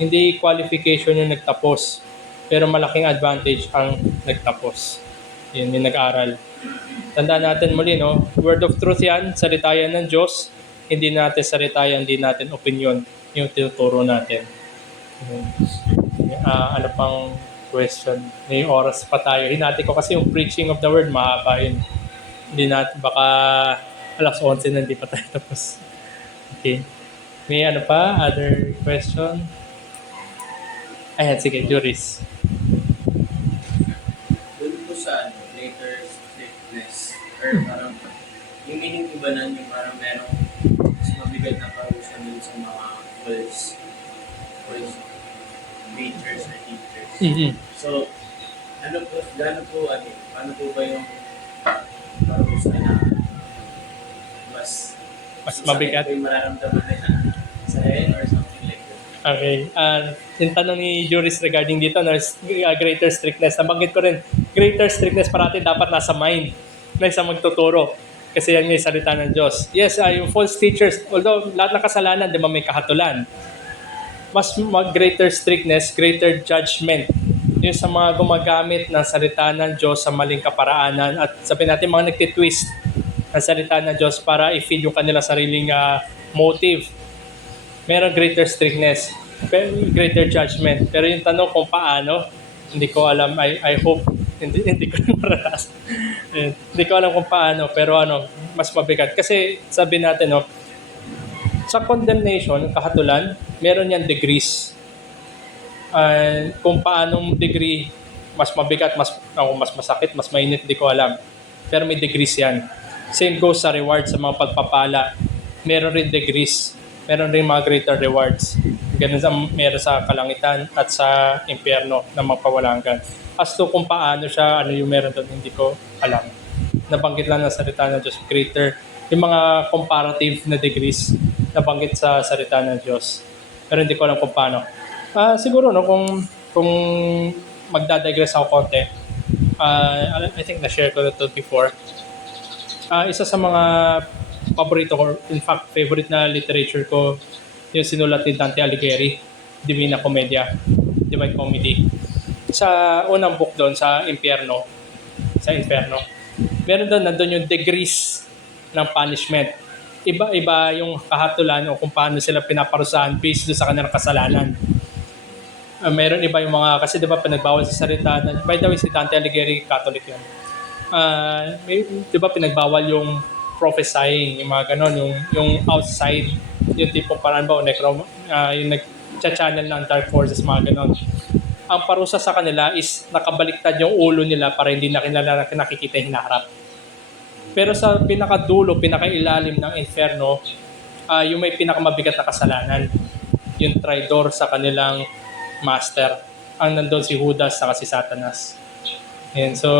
Hindi qualification yung nagtapos, pero malaking advantage ang nagtapos. Yun yung nag-aral. Tandaan natin muli, no? Word of truth yan, salita yan ng Diyos. Hindi natin salita yan, hindi natin opinion yung tinuturo natin. Ano pang question? May oras pa tayo. Hinati ko kasi yung preaching of the word, mahaba yun. Hindi natin, baka alas 11 na hindi pa tayo tapos. Okay. May ano pa? Other question? Ayan, sige, Juris. Doon po sa greater strictness or parang yung meaning ko ba nun yung parang merong mas mabigat na parusa dun sa mga false preachers or teachers. Mm-hmm. So, ano po, paano po ba yung parusa na mas mabigat? Yung mararamdaman nila sa end or something like that? Okay. Yung tanong ni Juris regarding dito, no, greater strictness. Nabanggit ko rin, greater strictness parati dapat nasa mind na isang magtuturo. Kasi yan yung salita ng Diyos. Yes, yung false teachers, although lahat ng kasalanan, di ba may kahatulan? Mas greater strictness, greater judgment. Yung sa mga gumagamit ng salita ng Diyos sa maling kaparaanan at sabihin natin mga nagtitwist ng salita ng Diyos para i-feed yung kanila sariling motive. Meron greater strictness, greater judgment. Pero yung tanong kung paano, hindi ko alam. I hope hindi ko maratas. Hindi ko alam kung paano, pero mas mabigat. Kasi sabi natin, no, sa condemnation, kahatulan, meron yan degrees. Kung paanong degree, mas mabigat, mas masakit, mas mainit, hindi ko alam. Pero may degrees yan. Same goes sa reward sa mga pagpapala. Meron rin degrees. Meron rin mga greater rewards. Ganun meron sa kalangitan at sa impyerno na mapawalanggan. As to kung paano siya, ano yung meron doon, hindi ko alam. Nabanggit lang ng salita ng Diyos, greater. Yung mga comparative na degrees, nabanggit sa salita ng Diyos. Pero hindi ko alam kung paano. Siguro, no, kung magdadigress ako konti, I think na-share ko na ito before. Isa sa mga paborito ko, in fact, favorite na literature ko, yung sinulat ni Dante Alighieri, Divina Commedia, Divine Comedy. Sa unang book doon, sa Inferno, meron doon, nandun yung degrees ng punishment. Iba-iba yung kahatulan o kung paano sila pinaparusahan based doon sa kanilang kasalanan. Meron iba yung mga, kasi diba pinagbawal sa salita, by the way, si Dante Alighieri, Catholic yan. Diba pinagbawal yung prophesying, yung mga ganon, yung outside, yung tipong parang ba, yung nag-channel ng dark forces, mga ganon. Ang parusa sa kanila is nakabaliktad yung ulo nila para hindi na nakikita yung hinaharap. Pero sa pinakadulo, pinakailalim ng inferno, yung may pinakamabigat na kasalanan, yung traidor sa kanilang master. Ang nandun si Judas saka si Satanas. And so,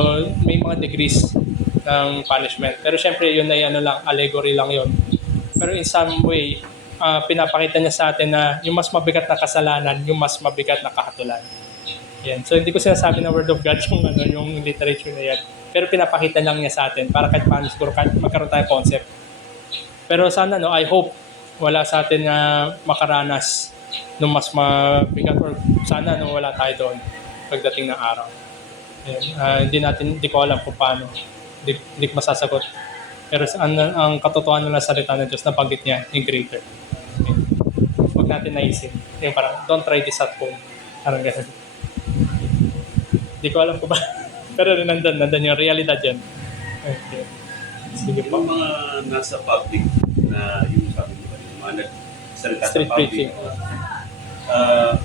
may mga degrees ng punishment. Pero syempre, yun ay allegory lang yun. Pero in some way, pinapakita niya sa atin na yung mas mabigat na kasalanan, yung mas mabigat na kahatulan. Yan. So, hindi ko sinasabi na word of God yung literature na yan. Pero pinapakita lang niya sa atin para kahit paano siguro magkaroon tayo concept. Pero sana, I hope wala sa atin na makaranas nung mas mabigat or sana wala tayo doon pagdating ng araw. Hindi ko alam kung paano. Hindi ko masasagot. Pero ang katotohanan ng salita ng Diyos, nabanggit niya yung greater. Huwag natin naisip. Yung parang, don't try this at home. Parang ganun. Hindi ko alam kung ba. Pero nandun yung realidad yan. Okay. Sige po. Yung mga nasa public na yung sabi mo, yung mga nagsalita sa Street public, preaching.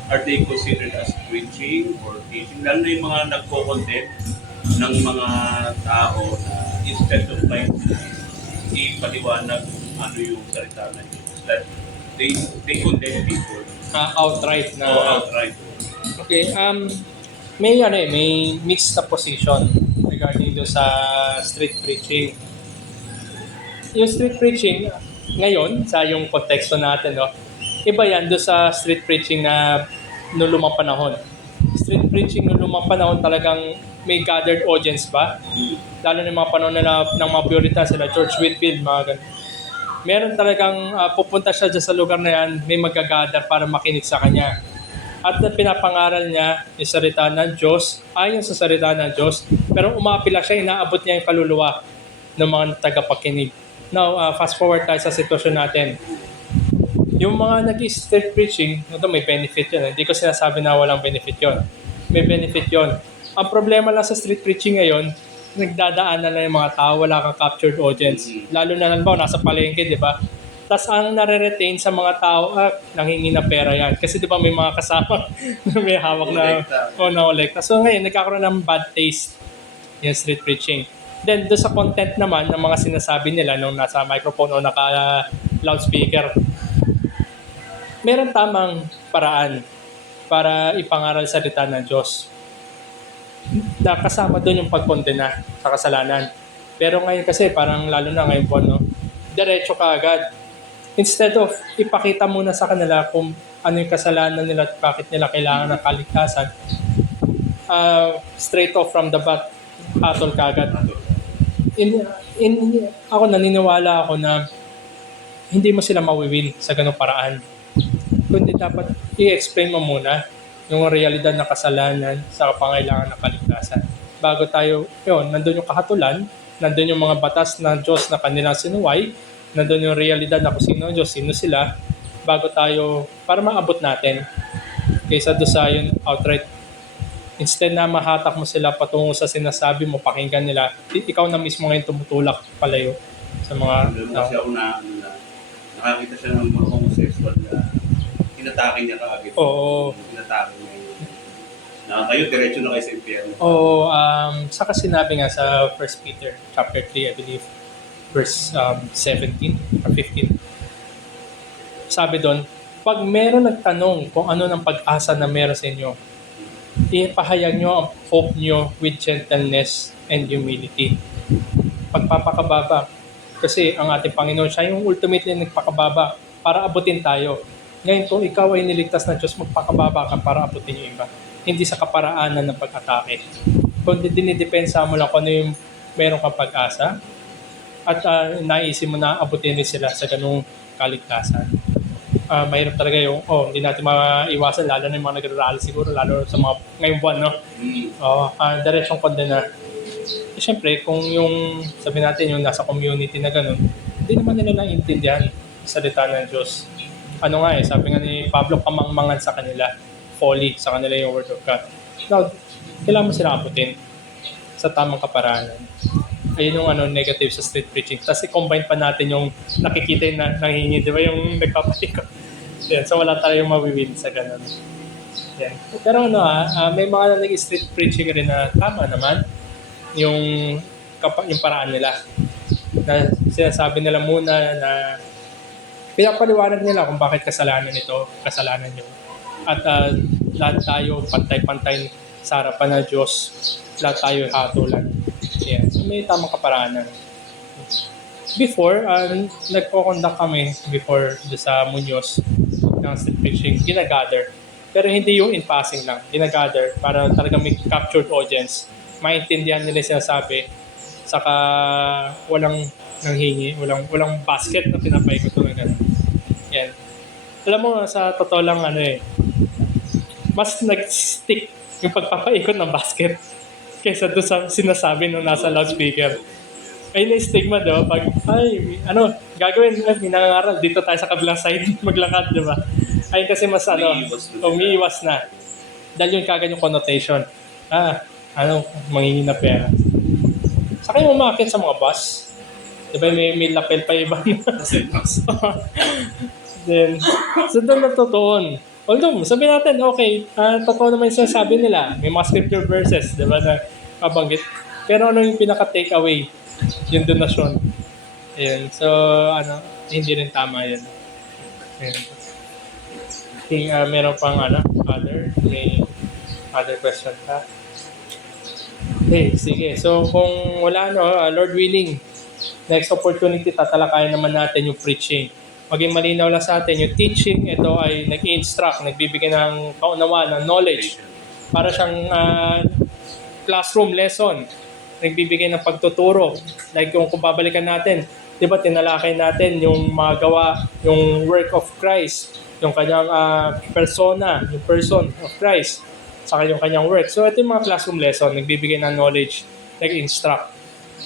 are they considered as preaching or teaching? Lalo na yung mga nagko-content ng mga tao na instead of like ipaliwanag ano yung salita na yun, that they condemn people Outright na... outright. Okay, may mixed na position regarding do sa street preaching. Yung street preaching, ngayon, sa yung konteksto natin, no, iba yan do sa street preaching na noong lumang panahon. Street preaching noong lumang panahon talagang may gathered audience ba? Lalo na yung mga panahon na ng mga purita sila, George Whitefield, mga ganun. Meron talagang pupunta siya dyan sa lugar na yan, may magagather para makinig sa kanya. At pinapangaral niya yung salita ng Diyos, ayon sa salita ng Diyos, pero umapila siya, inaabot niya yung kaluluwa ng mga tagapakinig. Now, fast forward tayo sa sitwasyon natin. Yung mga nag-street preaching, ito may benefit yun. Hindi ko sinasabi na walang benefit yun. May benefit yun. Ang problema lang sa street preaching ngayon, nagdadaanan na yung mga tao, wala kang captured audience. Lalo na halimbawa, nasa palengke, di ba? Tapos ang nare-retain sa mga tao, nanghingi na pera yan. Kasi di ba may mga kasama na may hawak na na-olekta. So ngayon, nagkakaroon ng bad taste yung street preaching. Then, doon sa content naman ng mga sinasabi nila nung nasa microphone o naka-loudspeaker, meron tamang paraan para ipangaral salita ng Diyos. Kasama doon yung pagkondena sa kasalanan. Pero ngayon kasi parang lalo na ngayon po, no, diretso ka agad. Instead of ipakita muna sa kanila kung ano yung kasalanan nila at bakit nila kailangan ng kaligtasan, straight off from the bat, hatol ka agad. Ako naniniwala ako na hindi mo sila mawiwin sa ganung paraan. Kundi dapat i-explain mo muna yung realidad ng kasalanan sa pangailangan ng kaligtasan. Bago tayo, nandun yung kahatulan, nandun yung mga batas ng Diyos na kanilang sinuway, nandun yung realidad na kung sino ang Diyos, sino sila, bago tayo, para maabot natin. Kaysa doon sa yun outright. Instead na mahatak mo sila patungo sa sinasabi mo, pakinggan nila, ikaw na mismo ngayon tumutulak palayo sa mga Meron kasi ako na nakakita siya ng mga homosexual na inatake niya kaagad. Oo. Inatake niya yun. Na kayo, diretso na kayo sa impyerno. Oo, saka sinabi nga sa 1 Peter chapter 3, I believe, verse 17 or 15. Sabi doon, pag meron nagtanong kung ano ng pag-asa na meron sa inyo, ipahayag nyo ang hope nyo with gentleness and humility. Pagpapakababa. Kasi ang ating Panginoon, siya yung ultimately nagpakababa para abutin tayo. Ngayon, kung ikaw ay niligtas ng Diyos, magpakababa ka para abutin yung iba. Hindi sa kaparaanan ng pag-atake. Kundi dinidepensa mo lang kung ano yung meron kang pag-asa at naisip mo na abutin rin sila sa ganung kaligtasan. Mahirap talaga yung, hindi natin maiwasan, lalo na yung mga nag-rally siguro, lalo sa mga ngayong buwan, no? Diretsyong kondena. Siyempre, kung yung, sabi natin, yung nasa community na ganun, hindi naman nila naiintindihan salita ng Diyos. Ano nga sabi nga ni Pablo, kamangmangan sa kanila, folly sa kanila yung word of God. Now, kailangan mo sila abutin sa tamang kaparaanan. Ayun yung negative sa street preaching. Tapos i-combine pa natin yung nakikita yung nanghingi, di ba yung nagpapatikot. Yan, so wala tayong mawiwin sa ganun. Yan. Pero may mga nag-street preaching rin na tama naman yung paraan nila. Na sinasabi nila muna na pinapaliwanag nila kung bakit kasalanan ito, kasalanan nyo. At lahat tayo pantay-pantay sa harapan ng Diyos. Lahat tayo hatulan. Yeah. So may tamang kaparaanan. Before, nagpo-conduct kami before sa Muñoz ng street preaching, ginagather. Pero hindi yung in passing lang, ginagather para talagang may captured audience. Maintindihan nila sinasabi, saka walang nanghingi, walang basket na pinapaikot na gano'n. Yan. Alam mo, sa totoo lang, mas nag-stick yung pagpapaikot ng basket kaysa doon sa sinasabi nung nasa loudspeaker. Ayun na stigma, di ba? Pag, gagawin, may nangangaral, dito tayo sa kabilang side, maglakad, di ba? Ayun kasi mas, umiiwas na. Dahil yung kagad yung connotation. Manghingi na pera. Saka yung umakit sa mga bus, Diba may lapel pa iba? Then, so doon natutuon. Although, sabihin natin, okay, totoo naman yung sinasabi nila. May mga scripture verses, di ba, na kabanggit. Pero ano yung pinaka-take away? Yung donasyon. Ayun. So, hindi rin tama yun. Ayun. Okay, meron pang may other question ka? Okay, sige. So, kung wala, Lord willing, next opportunity, tatalakayan naman natin yung preaching. Maging malinaw lang sa atin, yung teaching, ito ay nag-instruct, nagbibigay ng kaunawaan, ng knowledge. Para siyang classroom lesson. Nagbibigay ng pagtuturo. Like kung babalikan natin, di ba tinalakay natin yung mga gawa, yung work of Christ, yung kanyang persona, yung person of Christ, saka yung kanyang work. So ito yung mga classroom lesson, nagbibigay ng knowledge, nag-instruct.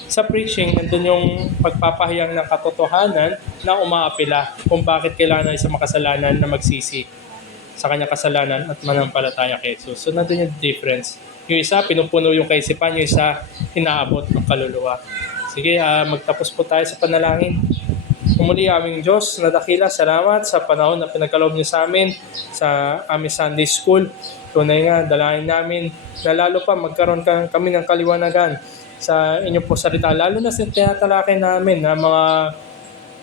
Sa preaching, nandun yung pagpapahayag ng katotohanan na umaapila kung bakit kailangan ng isang makasalanan na magsisi sa kanyang kasalanan at manampalataya kay Jesus. So nandun yung difference. Yung isa, pinupuno yung kaisipan, yung isa, inaabot ng kaluluwa. Sige, magtapos po tayo sa panalangin. Umuli aming Diyos na dakila, salamat sa panahon na pinagkaloob niyo sa amin sa aming Sunday School. Tunay nga, dalangin namin na lalo pa magkaroon kami ng kaliwanagan sa inyong po salita. Lalo na sa tinatalakay namin na mga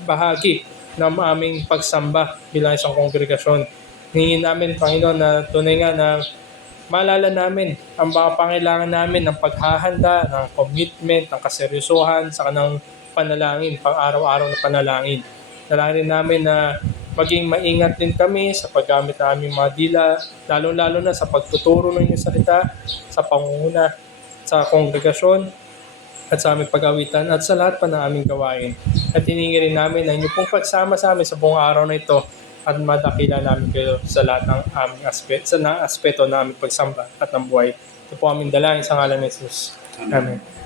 bahagi ng aming pagsamba bilang isang kongregasyon. Hingin namin, Panginoon, na tunay nga na maalala namin ang mga pangailangan namin ng paghahanda, ng commitment, ng kaseryosohan sa kanang panalangin, pang-araw-araw na panalangin. Dalangin namin na maging maingat din kami sa paggamit ng aming mga dila, lalo-lalo na sa pagtuturo ng inyong salita, sa pangunguna, sa kongregasyon, at sa aming pag-awitan, at sa lahat pa ng aming gawain. At hiningi rin namin na inyo pong pagsama sa amin sa buong araw na ito at madakila namin kayo sa lahat ng aming aspeto ng aming pagsamba at ng buhay. Ito po aming dalangin sa ngalan ni Jesus. Amen.